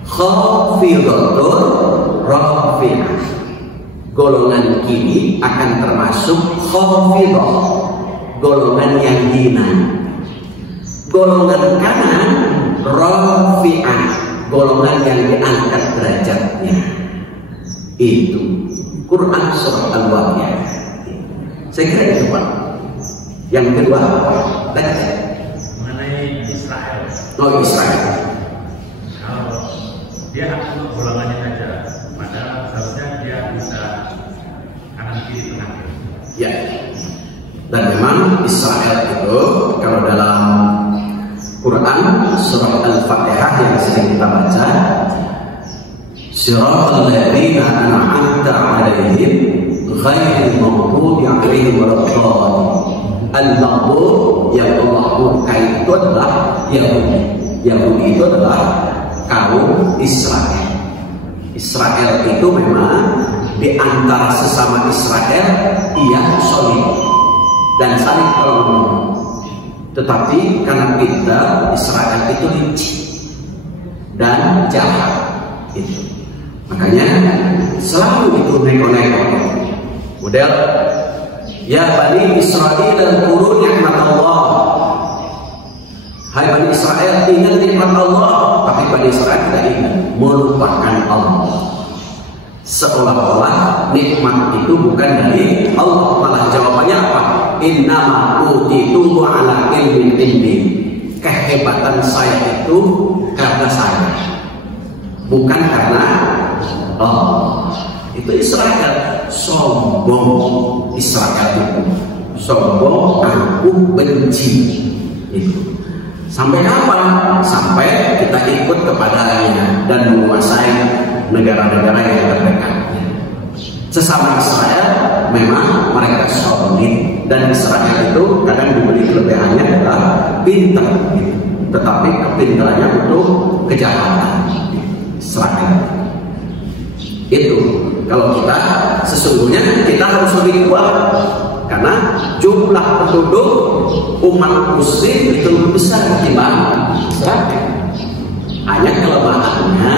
Khafidatur rafi'ah, golongan kiri akan termasuk khafidah, golongan yang hina. Golongan kanan rafi'ah, golongan yang diangkat derajatnya. Itu Quran surat Al-Waqiah. Saya kira itu Pak. Yang kedua mengenai Israel. Oh, Israel. Kalau dia akan golongannya saja, padahal seharusnya dia bisa kanan kiri tengah. Ya. Dan memang Israel itu kalau dalam Quran surat Al-Fatihah yang sering kita baca, siratal ladzina an'amta 'alaihim ghairil maghdubi 'alaihim waladdallin. Al-maghdub yang Allah murkai itu adalah Yahudi. Yahudi itu adalah kaum Israel. Israel itu memang di antara sesama Israel ia solid dan saling tolong. Tetapi karena kita Israel itu licik dan jahat itu, makanya selalu itu neko-neko model ya Bani Israel dan turun nikmat Allah. Hai Bani Israel, ingat nikmat Allah. Tapi Bani Israel tidak ingat, melupakan Allah. Seolah-olah nikmat itu bukan dari Allah. Malah jawabannya apa? Innama utituhu ala ilmin indi. Kehebatan saya itu karena saya, bukan karena Allah. Itu Israel sombong. Israel itu sombong, aku benci itu. Sampai kapan? Sampai kita ikut kepadanya dan menguasai negara-negara yang terdekatnya. Sesama Israel memang mereka solid, dan Israel itu kadang diberi kelebihannya adalah pintar, gitu. Tetapi kepintarannya untuk kejahatan. Israel itu kalau kita sesungguhnya kita harus lebih kuat, karena jumlah penduduk umat muslim itu lebih besar dibanding Israel. Hanya kelemahannya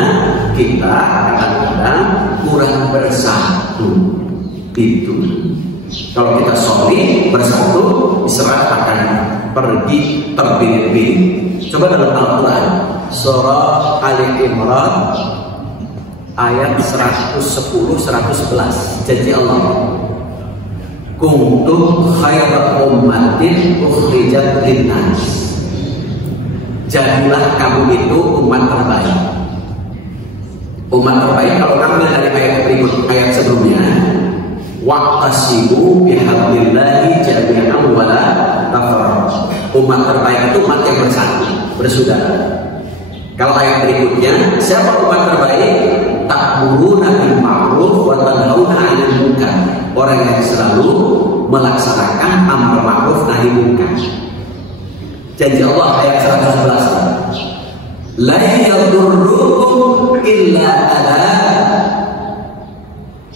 kita kadang-kadang kurang bersatu. Itu kalau kita solid bersatu, Israel akan pergi terbirit-birit. Coba dalam Al-Quran surah Ali Imran ayat 110-111, janji Allah, kuntum khairat ummatin ukhrijat linnas, jadilah kamu itu umat terbaik. Umat terbaik kalau kamu lihat dari ayat berikut, ayat sebelumnya, wa'tasimu bihablillahi jami'an wa la tafarraqu. Umat terbaik itu umat yang bersatu, bersaudara. Kalau ayat berikutnya, siapa umat terbaik? Ta'muruna bil ma'ruf wa tanhauna 'anil munkar. orang yang selalu melaksanakan amar ma'ruf nahi munkar. Janji Allah ayat 111. La yadurrukum illa adha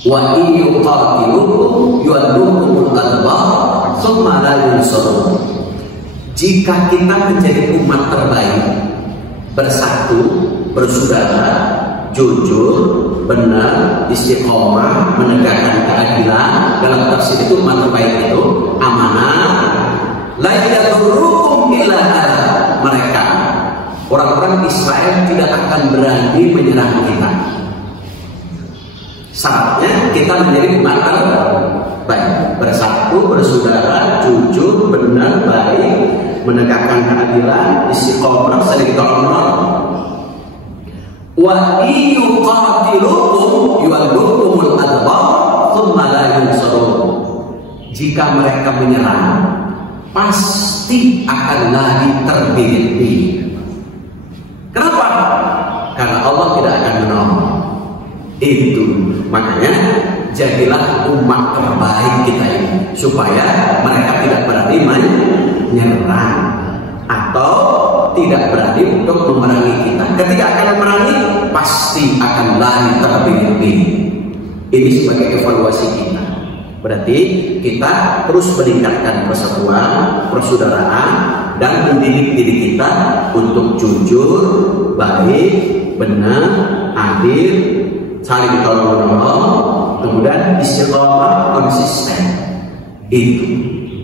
wa yuqatilukum yu'allukumul adbar thumma la yunsarun. Jika kita menjadi umat terbaik, bersatu, bersaudara, jujur, benar, istiqomah, menegakkan keadilan, dalam tafsir itu umat terbaik itu amanah. La yadurrukum illa adha. Mereka orang-orang Israel tidak akan berani menyerang kita. Syaratnya kita menjadi umat terbaik, bersatu, bersaudara, jujur, benar, baik, menegakkan keadilan, istiqomah, saling tolong. Wa yuqatilukum yu'allukumul adbar thumma la yunsarun. Jika mereka menyerang, pasti akan lari terbirit-birit. Kenapa? Karena Allah tidak akan menolong. Itu makanya jadilah umat terbaik kita ini, supaya mereka tidak berani menyerang atau tidak berani untuk memerangi kita. Ketika akan memerangi, pasti akan lari terbirit-birit. Ini sebagai evaluasi kita. Berarti kita terus meningkatkan persatuan, persaudaraan, dan mendidik diri kita untuk jujur, baik, benar, adil, saling tolong-menolong, kemudian istiqomah, konsisten. Itu,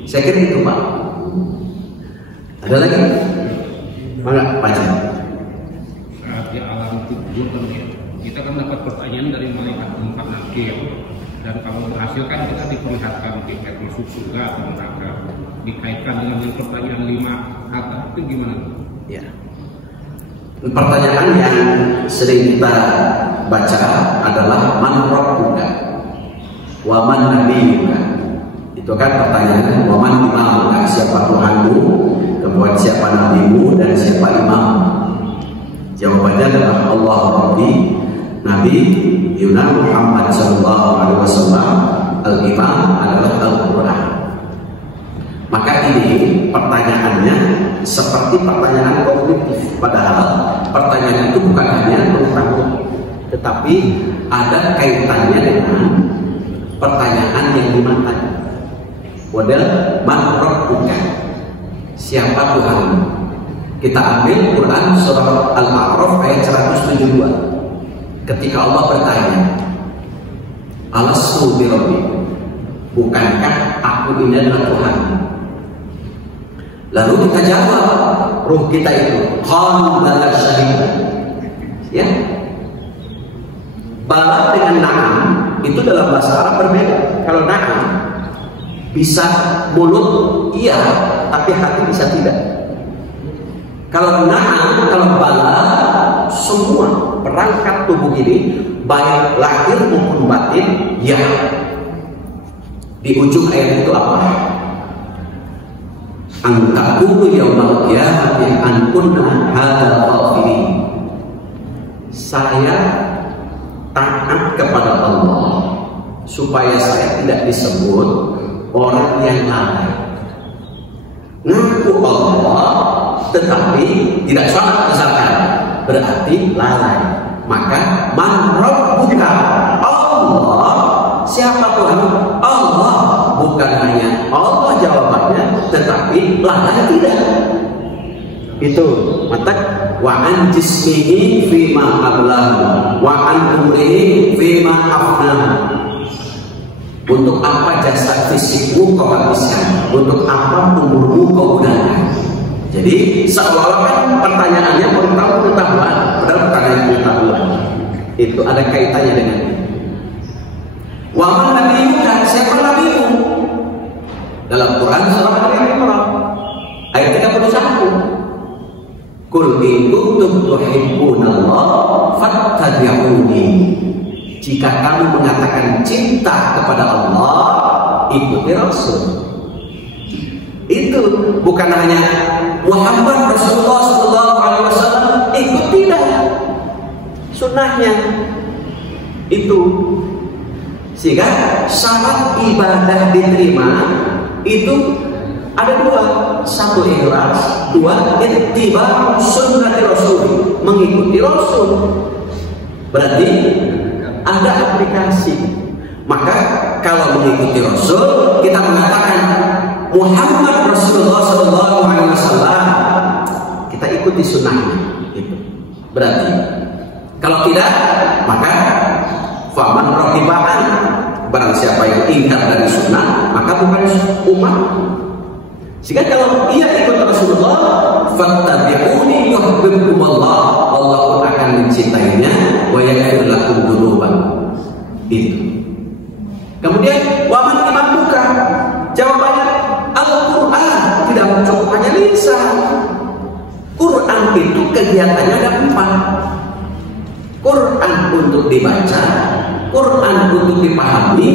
saya kira itu Pak. Ada lagi? Mana Pak? Di alam tujuh kita kan dapat pertanyaan dari malaikat 4 nakir, dan kalau berhasil kan kita diperlihatkan di masuk surga atau neraka. Dikaitkan dengan pertanyaan 5 kata itu gimana? Ya. Pertanyaan yang sering kita baca adalah man rabbuka wa man nabiyuka. Itu kan pertanyaan, wa man imamuka, siapa Tuhanmu, kemudian siapa nabimu, dan siapa imammu. Jawabannya adalah Allah Rabbi, Nabi Yunus Muhammad sallallahu alaihi wasallam, al-imam adalah Al-Qur'an. Maka ini pertanyaannya seperti pertanyaan kognitif, padahal pertanyaan itu bukan hanya tentang, tetapi ada kaitannya dengan pertanyaan yang dimana. Model man rabbuka, siapa Tuhanmu. Kita ambil Quran surah Al-A'raf ayat 172. Ketika Allah bertanya, alastu bi rabbi, bukankah aku ini adalah Tuhan? Lalu kita jawab, ruh kita itu qalu bala syahida. Ya. Bala dengan na'am itu dalam bahasa Arab berbeda. Kalau na'am bisa mulut iya, tapi hati bisa tidak. Kalau na'am, kalau bala, semua perangkat tubuh ini, baik lahir maupun batin, ya. Di ujung ayat itu apa? Antakulu yaumal qiyamati an kunna hadzal ghafilin. Saya taat kepada Allah supaya saya tidak disebut orang yang lalai. Ngaku Allah tetapi tidak sholat misalkan, berarti lalai. Maka man rabbuka, Allah. Siapa Tuhan? Allah. Bukan hanya Allah jawabannya, tetapi lalai tidak. Itu mata wa an jismihi fima ablahu wa an umrihi fima afnahu. Untuk apa jasad fisikmu kau habiskan? Untuk apa umurmu kau gunakan? Jadi seolah-olah kan pertanyaannya tentang pengetahuan, padahal pertanyaan pengetahuan. Itu ada kaitannya dengan wa man nabiyuka, siapa nabimu? Dalam Quran surah Al-Imran ayat 31. Qul in kuntum tuhibbunallaha fattabi'uni. Jika kamu mengatakan cinta kepada Allah, ikuti Rasul. Itu bukan hanya Muhammad Rasulullah sallallahu alaihi wasallam, ikut tidak sunnahnya. Itu Sehingga syarat ibadah diterima itu ada dua, satu ikhlas, dua ittiba sunnati Rasul, mengikuti Rasul. Berarti ada aplikasi. Maka kalau mengikuti Rasul, kita mengatakan Muhammad Rasulullah SAW, kita ikuti sunnahnya. Itu berarti. Kalau tidak, maka faman raqibaan, barang siapa yang ingkar dari sunnah, maka bukan umat. Sehingga kalau ia ikut Rasulullah, fattabi'uni yuhibbukumullah, Allah pun akan mencintainya, wa yaghfir lakum dzunubakum. Itu. Kemudian waman imamuka, jawabannya Al-Quran, tidak cukup hanya lisan. Quran itu kegiatannya ada 4. Quran untuk dibaca, Quran untuk dipahami,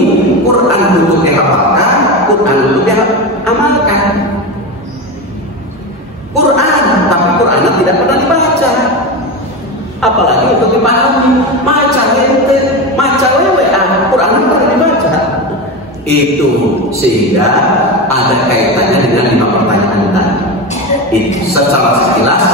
Quran untuk dihafalkan, Quran untuk diamalkan. Quran, tapi Quran tidak pernah dibaca, apalagi untuk dipahami. Maca ente, maca wewean, Quran pernah dibaca. Itu sehingga ada kaitannya dengan 5 pertanyaan tadi. Itu secara sekilas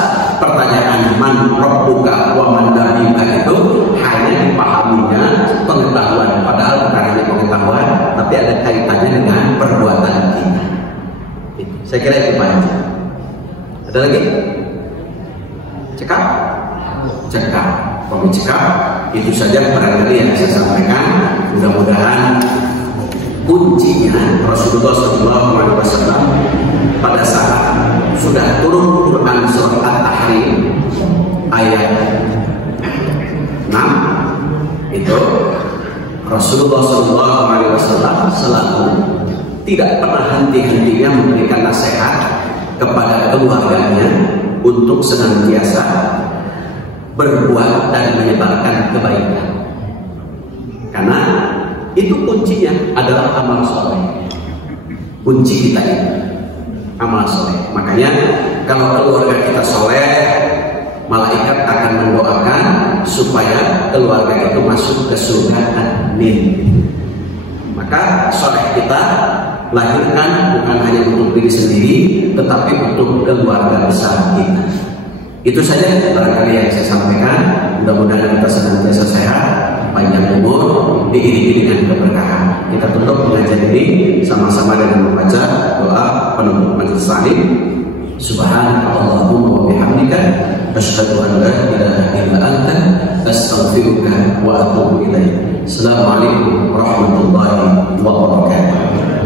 pertanyaan man rabbuka wa man nabiyuka itu hanya dipahaminya pengetahuan, padahal bukan hanya pengetahuan, tapi ada kaitannya dengan perbuatan kita. Itu. Saya kira itu Pak. Ada lagi? Cekap? Cekap. Kami cekap. Itu saja barangkali yang saya sampaikan. Mudah-mudahan kuncinya Rasulullah SAW pada saat sudah turun Quran surat At-Tahrim ayat 6 itu Rasulullah SAW selalu tidak pernah henti-hentinya memberikan nasihat kepada keluarganya untuk senantiasa berbuat dan menyebarkan kebaikan, karena itu kuncinya adalah amal soleh. Kunci kita ini amal soleh. Makanya kalau keluarga kita soleh, malaikat akan mendoakan supaya keluarga itu masuk ke surga. Amin. Maka soleh kita lahirkan bukan hanya untuk diri sendiri, tetapi untuk keluarga besar kita. Itu saja barangkali yang saya sampaikan. Mudah-mudahan kita senantiasa sehat, panjang umur, diiringi dengan keberkahan. Kita tutup mengajar ini sama-sama dengan membaca doa penutup majelis taklim. Subhanallahumma wa bihamdika, asyhadu an la ilaha illa anta, astaghfiruka wa atubu ilaik. Assalamualaikum warahmatullahi wabarakatuh.